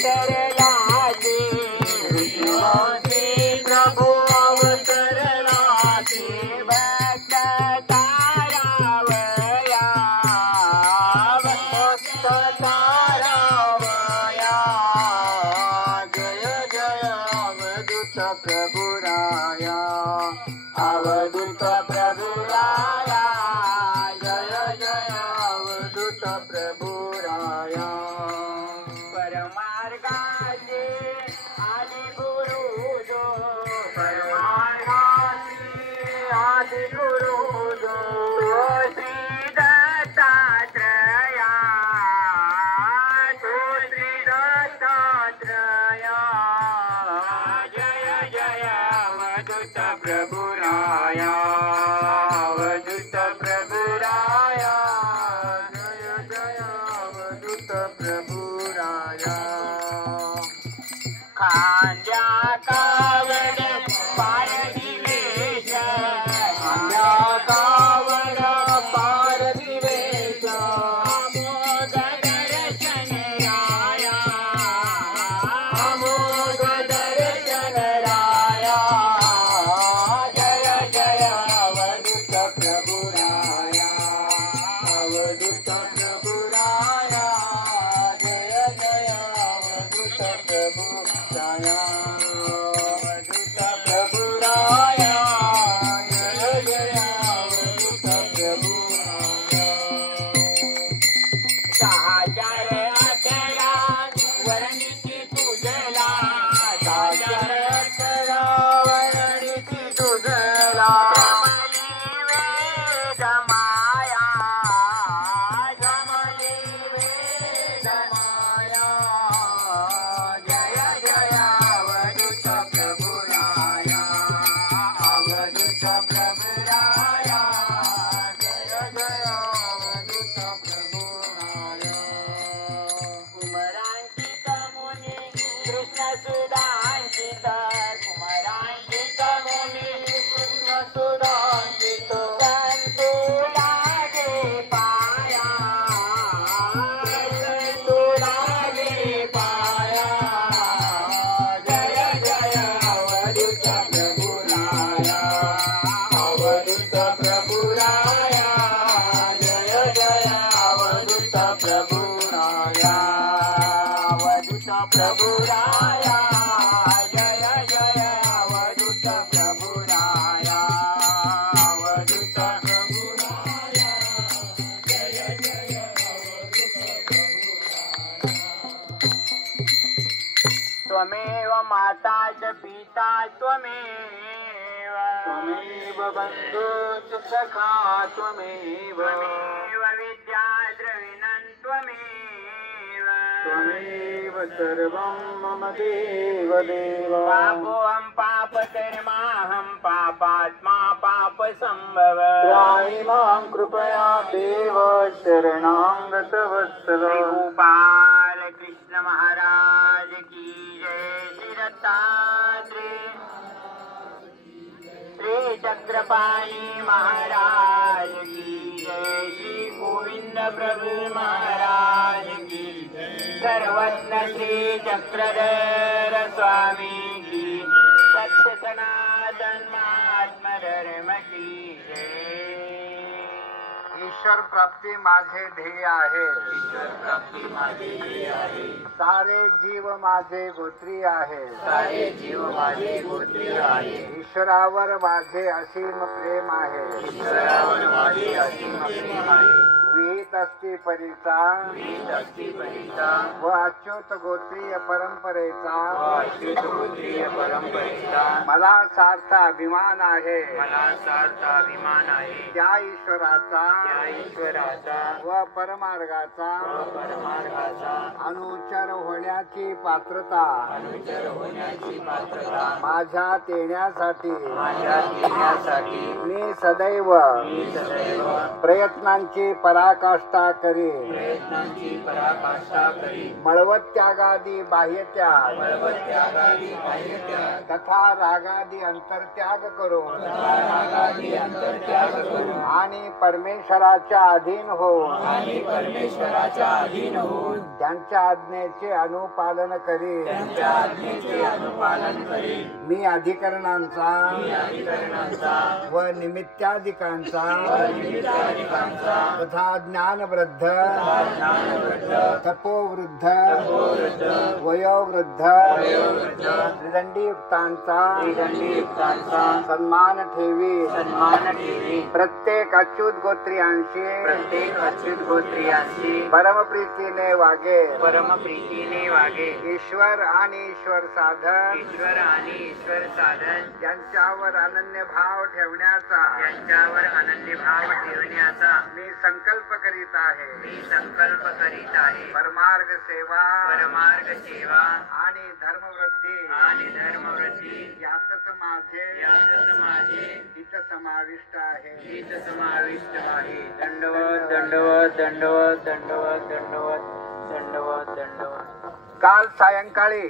अवतरलाचे प्रभु अवतरलाचे भक्त तारावया भक्त तारावया जय जय अवधूत प्रभुराया अवधूत प्रभुराया जय जय अवधूत प्रभुराया परमार्गाचे आदि गुरु जो परमार्गाचे आदि गुरु जो श्री दत्तात्रया तो श्री दत्तात्रया जय जय अवधूत प्रभुराया अवधूत प्रभुराया जय जय अवधूत प्रभुराया खांद्या कावड पारदिवेश खांद्या कावड पारदिवेश अमोघ दर्शन राया अमोघ दर्शन राया जय जय अवधूत प्रभुराया अवधूत प्रभुराया जय जय अवधूत प्रभुराया अवधूत प्रभुराया जय जय अवधूत प्रभुराया सहाचार अकरा वर्णिती तुझला सहाचार अकरा वर्णिती तुझला वेद माया जमली वेद माया जय जय अवधूत प्रभुराया अवधूत प्रभुराया जय जय अवधूत प्रभुराया कुमरांकित मुनी कृष्ण सुधांकित कुमरांकित मुनी कृष्ण सुधांकित संतु लागे पाया संतु लागे पाया जय जय अवधूत प्रभुराया अवधूत प्रभुराया जय जय अवधूत प्रभुराया अवधूत प्रभुराया जय जय अवधूत प्रभुराया अवधूत प्रभुराया जय जय अवधूत प्रभुराया त्वमेव माता च पिता त्वमेव त्वमेव बन्धु च सखा त्वमेव त्वमेव विद्या द्रविणं त्वमेव त्वमेव सर्वं मम देव देव पापोऽहं पापकर्माहं पापात्मा पापसम्भव त्राहि मां कृपया देव शरणागतवत्सल गोपाल कृष्ण महाराज की जय श्री दत्तात्रेय श्री चक्रपाणी महाराज की जय श्री गोविंद प्रभु महाराज की जय सर्वज्ञ श्री चक्रधर स्वामी की सत्य सनातन महात्मा धर्म की जय ईश्वर प्राप्ती माझे ध्येय आहे ईश्वर प्राप्ती माझे ध्येय आहे सारे जीव माझे गोत्री आहे सारे जीव माझे गोत्री आहे ईश्वरावर माझे असीम प्रेम आहे ईश्वरावर माझे असीम प्रेम आहे विहित अस्ति परीचा व अच्युत गोत्रीय परंपरेचा मला सार्थ अभिमान आहे त्या ईश्वराचा व परमार्गाचा अनुचर होण्याची पात्रता माझ्यात येण्यासाठी मी सदैव प्रयत्नांची परा पराकाष्ठा करी प्रयत्नांची पराकाष्ठा करी मळवत त्यागादी बाह्य त्याग त्यागादी बाह्यत्याग तथा रागादी अंतरत्याग करून रागादी अंतरत्याग करून आणि परमेश्वराच्या अधीन होऊन आणि परमेश्वराच्या अधीन होऊन त्यांच्या आज्ञेचे अनुपालन करी त्यांच्या आज्ञेचे अनुपालन करी मी अधिकरणांचा व निमित्ताधिकांचा तथा ज्ञानवृद्ध तपोवृद्ध वयोवृद्ध त्रिदंडीयुक्तांचा सन्मान ठेवी प्रत्येक अच्युत गोत्रियांशी परमप्रीतीने वागे ईश्वर आणि ईश्वर साधन यांच्यावर अनन्य भाव ठेवण्याचा मी संकल्प करीत आहे परमार्ग सेवा आणि धर्मवृद्धी यातच माझे हित समाविष्ट आहे दंडवत दंडवत दंडवत दंडवत दंडवत दंडवत दंडवत काल सायंकाळी